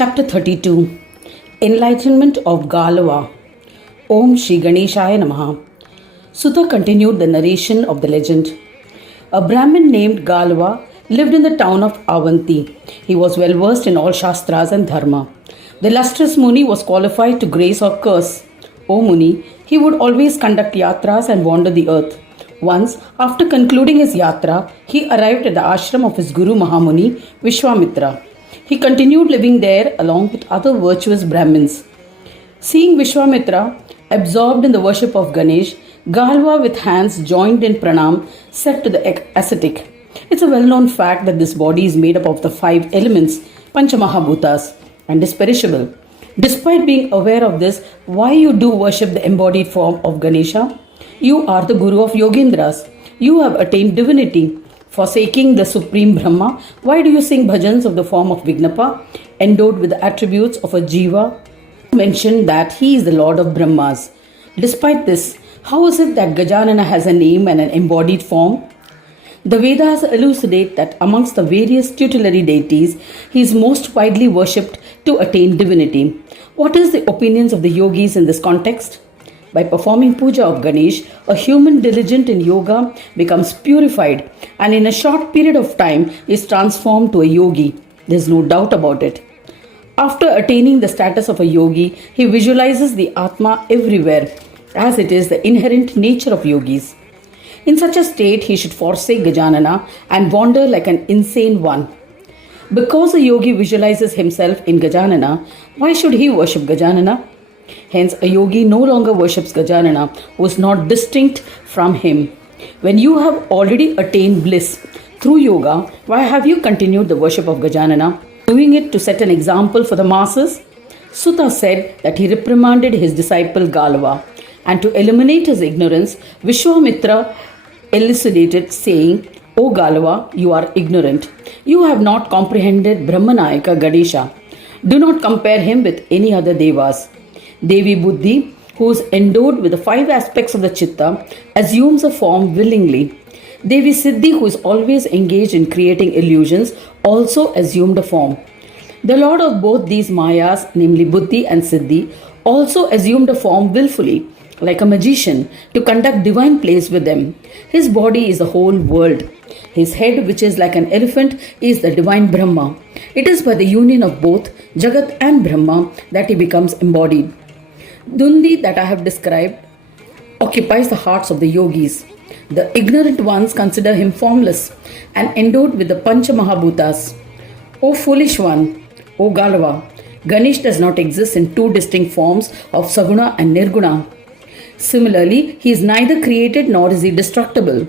Chapter 32 Enlightenment of Galava. Om Shri Ganeshaya Namaha. Sutta continued the narration of the legend. A Brahmin named Galava lived in the town of Avanti. He was well versed in all Shastras and Dharma. The illustrious Muni was qualified to grace or curse. O Muni, he would always conduct yatras and wander the earth. Once, after concluding his yatra, he arrived at the ashram of his Guru Mahamuni, Vishwamitra. He continued living there along with other virtuous Brahmins. Seeing Vishwamitra absorbed in the worship of Ganesh, Galava with hands joined in pranam said to the ascetic, "It's a well-known fact that this body is made up of the 5 elements, Panchamahabhutas, and is perishable. Despite being aware of this, why you do worship the embodied form of Ganesha? You are the Guru of Yogendras. You have attained divinity. Forsaking the supreme Brahma, why do you sing bhajans of the form of Vignapa, endowed with the attributes of a Jiva? Mentioned that he is the Lord of Brahmas. Despite this, how is it that Gajanana has a name and an embodied form? The Vedas elucidate that amongst the various tutelary deities, he is most widely worshipped to attain divinity. What is the opinions of the yogis in this context? By performing puja of Ganesh, a human diligent in yoga becomes purified and in a short period of time is transformed to a yogi. There is no doubt about it. After attaining the status of a yogi, he visualizes the Atma everywhere, as it is the inherent nature of yogis. In such a state, he should forsake Gajanana and wander like an insane one. Because a yogi visualizes himself in Gajanana, why should he worship Gajanana? Hence, a yogi no longer worships Gajanana, who is not distinct from him. When you have already attained bliss through yoga, why have you continued the worship of Gajanana? Doing it to set an example for the masses? Sutta said that he reprimanded his disciple Galava, and to eliminate his ignorance, Vishwamitra elucidated, saying, "O Galava, you are ignorant. You have not comprehended Brahmanayaka Ganesha. Do not compare him with any other devas. Devi Buddhi, who is endowed with the 5 aspects of the Chitta, assumes a form willingly. Devi Siddhi, who is always engaged in creating illusions, also assumed a form. The Lord of both these Mayas, namely Buddhi and Siddhi, also assumed a form willfully, like a magician, to conduct divine plays with them. His body is the whole world. His head, which is like an elephant, is the divine Brahma. It is by the union of both Jagat and Brahma that he becomes embodied. Dundi that I have described occupies the hearts of the yogis. The ignorant ones consider him formless and endowed with the Pancha Mahabhutas. O foolish one, O Galava, Ganesh does not exist in 2 distinct forms of Saguna and Nirguna. Similarly, he is neither created nor is he destructible.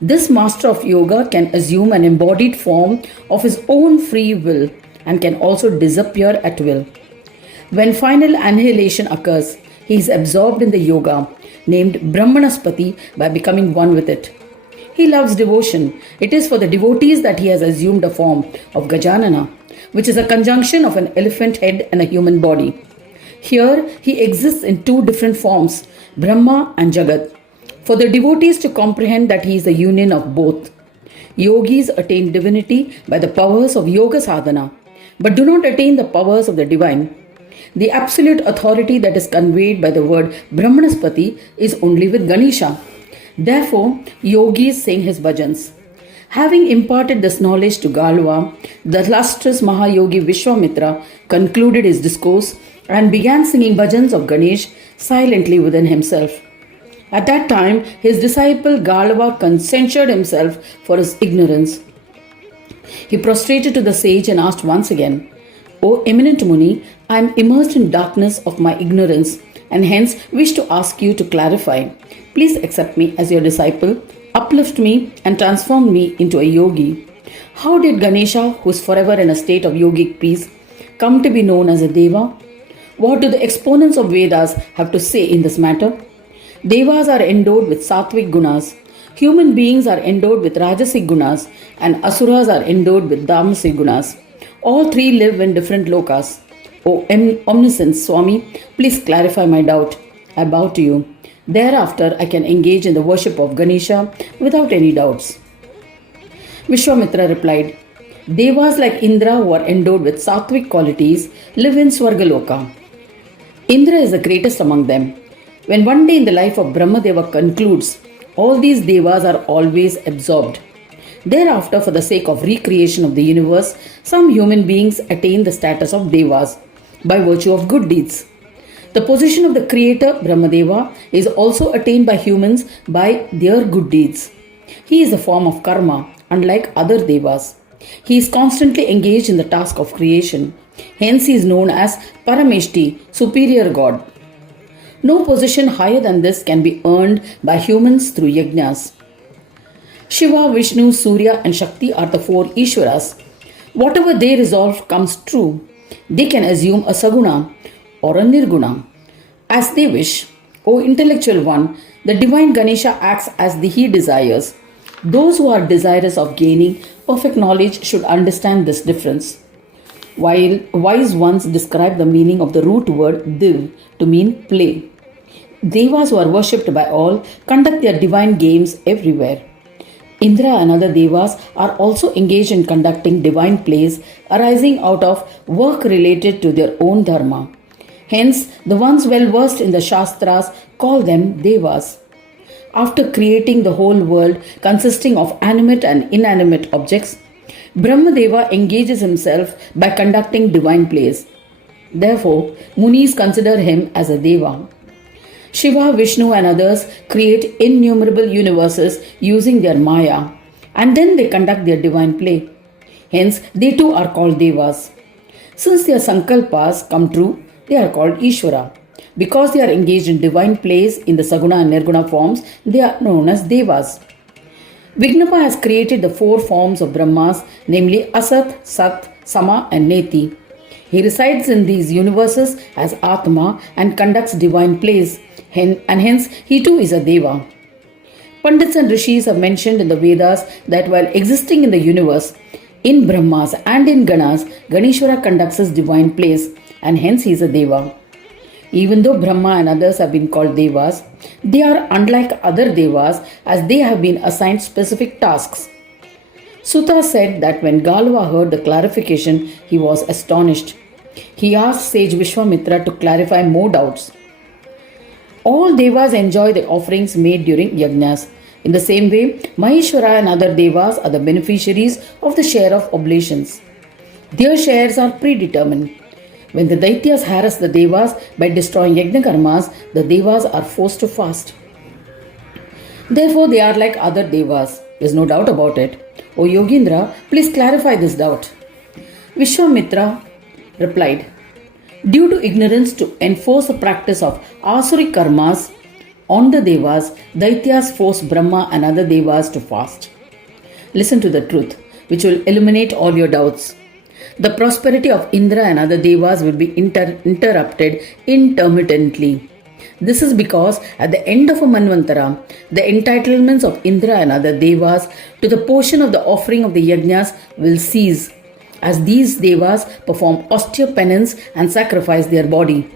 This master of yoga can assume an embodied form of his own free will and can also disappear at will. When final annihilation occurs, he is absorbed in the yoga, named Brahmanaspati, by becoming one with it. He loves devotion. It is for the devotees that he has assumed a form of Gajanana, which is a conjunction of an elephant head and a human body. Here, he exists in 2 different forms, Brahma and Jagat, for the devotees to comprehend that he is the union of both. Yogis attain divinity by the powers of yoga sadhana, but do not attain the powers of the divine. The absolute authority that is conveyed by the word Brahmanaspati is only with Ganesha. Therefore, yogis sing his bhajans. Having imparted this knowledge to Galava, the illustrious Mahayogi Vishwamitra concluded his discourse and began singing bhajans of Ganesh silently within himself. At that time, his disciple Galava censured himself for his ignorance. He prostrated to the sage and asked once again, "O eminent Muni, I am immersed in darkness of my ignorance and hence wish to ask you to clarify. Please accept me as your disciple, uplift me and transform me into a yogi. How did Ganesha, who is forever in a state of yogic peace, come to be known as a deva? What do the exponents of Vedas have to say in this matter? Devas are endowed with sattvic gunas, human beings are endowed with rajasic gunas, and asuras are endowed with tamasic gunas. All 3 live in different lokas. O omniscient Swami, please clarify my doubt. I bow to you. Thereafter, I can engage in the worship of Ganesha without any doubts." Vishwamitra replied, Devas like Indra, who are endowed with sattvic qualities, live in Swargaloka. Indra is the greatest among them. When one day in the life of Brahmadeva concludes, all these devas are always absorbed. Thereafter, for the sake of recreation of the universe, some human beings attain the status of devas by virtue of good deeds. The position of the creator, Brahmadeva, is also attained by humans by their good deeds. He is a form of karma, unlike other devas. He is constantly engaged in the task of creation. Hence, he is known as Parameshti, superior god. No position higher than this can be earned by humans through yajnas. Shiva, Vishnu, Surya, and Shakti are the four Ishwaras. Whatever they resolve comes true. They can assume a Saguna or a Nirguna as they wish. O intellectual one, the divine Ganesha acts as he desires. Those who are desirous of gaining perfect knowledge should understand this difference. While wise ones describe the meaning of the root word div to mean play. Devas who are worshipped by all conduct their divine games everywhere. Indra and other devas are also engaged in conducting divine plays arising out of work related to their own dharma. Hence, the ones well versed in the Shastras call them devas. After creating the whole world consisting of animate and inanimate objects, Brahmadeva engages himself by conducting divine plays. Therefore, Munis consider him as a deva. Shiva, Vishnu and others create innumerable universes using their Maya, and then they conduct their divine play. Hence, they too are called devas. Since their sankalpas come true, they are called Ishvara. Because they are engaged in divine plays in the Saguna and Nirguna forms, they are known as devas. Vignapa has created the four forms of Brahmas, namely Asat, Sat, Sama and Neti. He resides in these universes as Atma and conducts divine plays, and hence he too is a deva. Pandits and Rishis have mentioned in the Vedas that while existing in the universe, in Brahmas and in Ganas, Ganeshwara conducts his divine plays, and hence he is a deva. Even though Brahma and others have been called devas, they are unlike other devas as they have been assigned specific tasks. Sutta said that when Galava heard the clarification, he was astonished. He asked sage Vishwamitra to clarify more doubts. All devas enjoy the offerings made during yajnas. In the same way, Maheshwara and other devas are the beneficiaries of the share of oblations. Their shares are predetermined. When the Daityas harass the devas by destroying yajna karmas, the devas are forced to fast. Therefore, they are like other devas. There is no doubt about it. O Yogindra, please clarify this doubt. Vishwamitra replied, due to ignorance to enforce the practice of asuric karmas on the devas, Daityas force Brahma and other devas to fast. Listen to the truth, which will eliminate all your doubts. The prosperity of Indra and other devas will be interrupted intermittently. This is because at the end of a Manvantara, the entitlements of Indra and other devas to the portion of the offering of the yajnas will cease, as these devas perform austere penance and sacrifice their body.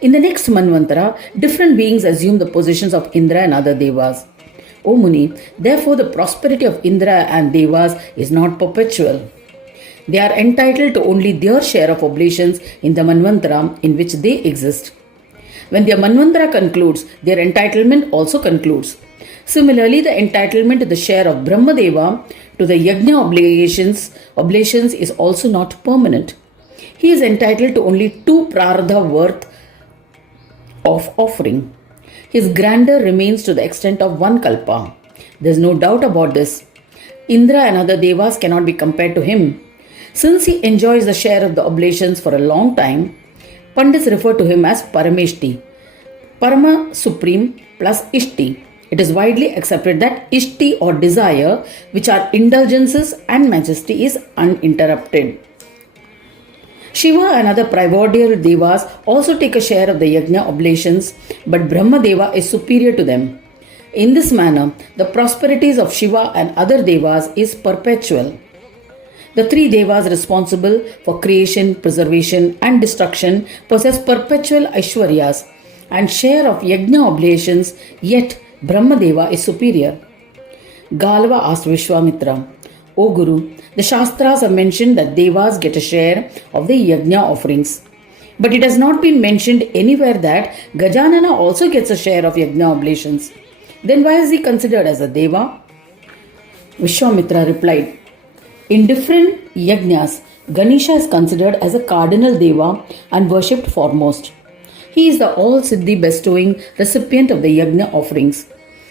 In the next Manvantara, different beings assume the positions of Indra and other devas. O Muni, therefore the prosperity of Indra and devas is not perpetual. They are entitled to only their share of oblations in the Manvantara in which they exist. When their Manvantara concludes, their entitlement also concludes. Similarly, the entitlement to the share of Brahmadeva to the yajna oblations is also not permanent. He is entitled to only 2 prarabdha worth of offering. His grandeur remains to the extent of 1 kalpa. There is no doubt about this. Indra and other devas cannot be compared to him. Since he enjoys the share of the oblations for a long time, Pandits refer to him as Parameshti, Parama Supreme plus Ishti. It is widely accepted that Ishti or desire, which are indulgences and majesty, is uninterrupted. Shiva and other primordial devas also take a share of the yajna oblations, but Brahmadeva is superior to them. In this manner, the prosperities of Shiva and other devas is perpetual. The 3 devas responsible for creation, preservation and destruction possess perpetual Aishwaryas and share of yajna oblations, yet Brahmadeva is superior. Galava asked Vishwamitra, O Guru, the Shastras have mentioned that Devas get a share of the Yajna offerings. But it has not been mentioned anywhere that Gajanana also gets a share of Yajna oblations. Then why is he considered as a Deva? Vishwamitra replied, in different Yajnas, Ganesha is considered as a cardinal Deva and worshipped foremost. He is the all-Siddhi bestowing recipient of the Yajna offerings.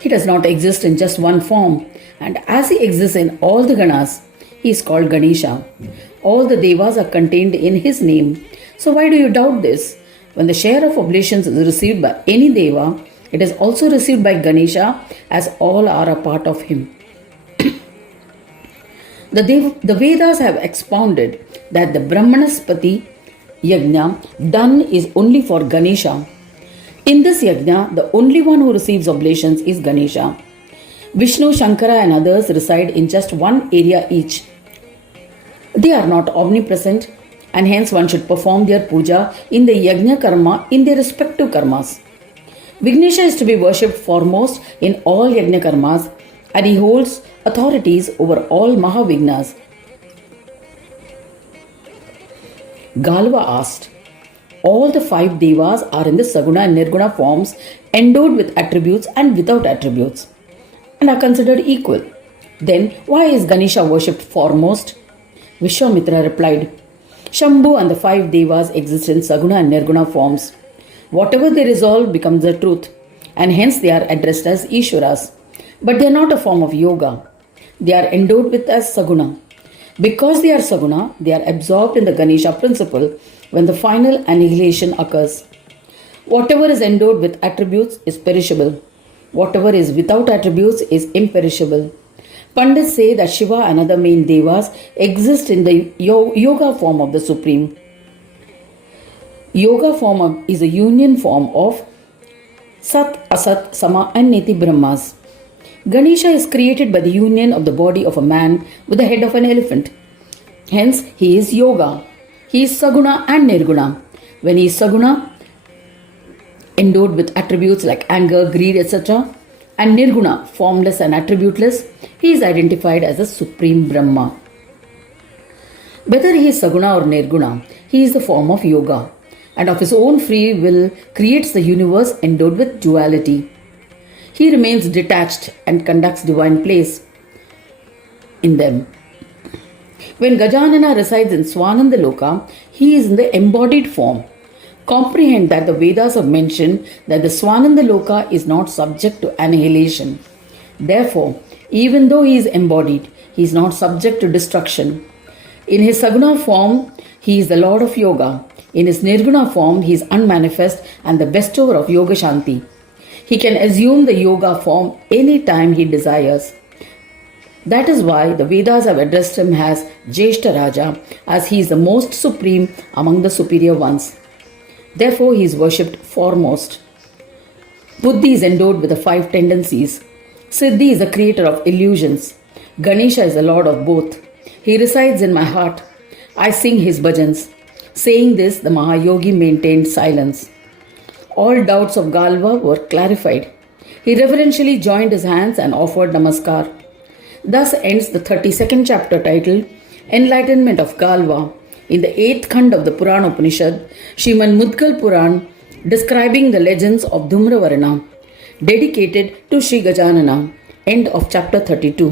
He does not exist in just one form, and as he exists in all the Ganas, he is called Ganesha. All the Devas are contained in his name. So why do you doubt this? When the share of oblations is received by any Deva, it is also received by Ganesha, as all are a part of him. The Vedas have expounded that the Brahmanaspati Yajna done is only for Ganesha. In this Yajna, the only one who receives oblations is Ganesha. Vishnu, Shankara and others reside in just one area each. They are not omnipresent, and hence one should perform their puja in the Yajna karma in their respective karmas. Vignesha is to be worshipped foremost in all Yajna karmas, and he holds authorities over all Mahavignas. Galava asked, all the 5 Devas are in the Saguna and Nirguna forms, endowed with attributes and without attributes, and are considered equal. Then why is Ganesha worshipped foremost? Vishwamitra replied, Shambhu and the 5 Devas exist in Saguna and Nirguna forms. Whatever they resolve becomes the truth, and hence they are addressed as Ishwaras. But they are not a form of yoga. They are endowed with as Saguna. Because they are Saguna, they are absorbed in the Ganesha principle when the final annihilation occurs. Whatever is endowed with attributes is perishable. Whatever is without attributes is imperishable. Pandits say that Shiva and other main Devas exist in the yoga form of the Supreme. Yoga form is a union form of Sat, Asat, Sama and Neti Brahmas. Ganesha is created by the union of the body of a man with the head of an elephant. Hence, he is yoga. He is Saguna and Nirguna. When he is Saguna, endowed with attributes like anger, greed, etc., and Nirguna, formless and attributeless, he is identified as the Supreme Brahma. Whether he is Saguna or Nirguna, he is the form of yoga, and of his own free will creates the universe endowed with duality. He remains detached and conducts divine plays in them. When Gajanana resides in Swananda Loka, he is in the embodied form. Comprehend that the Vedas have mentioned that the Swananda Loka is not subject to annihilation. Therefore, even though he is embodied, he is not subject to destruction. In his Saguna form, he is the Lord of Yoga. In his Nirguna form, he is unmanifest and the bestower of Yoga Shanti. He can assume the yoga form any time he desires. That is why the Vedas have addressed him as Jeshta Raja, as he is the most supreme among the superior ones. Therefore, he is worshipped foremost. Buddhi is endowed with the 5 tendencies. Siddhi is the creator of illusions. Ganesha is the lord of both. He resides in my heart. I sing his bhajans. Saying this, the Mahayogi maintained silence. All doubts of Galava were clarified. He reverentially joined his hands and offered namaskar. Thus ends the 32nd chapter titled Enlightenment of Galava in the 8th Khand of the Purana Upanishad, Srimad Mudgal Puran, describing the legends of Dhumravarana, dedicated to Sri Gajanana. End of chapter 32.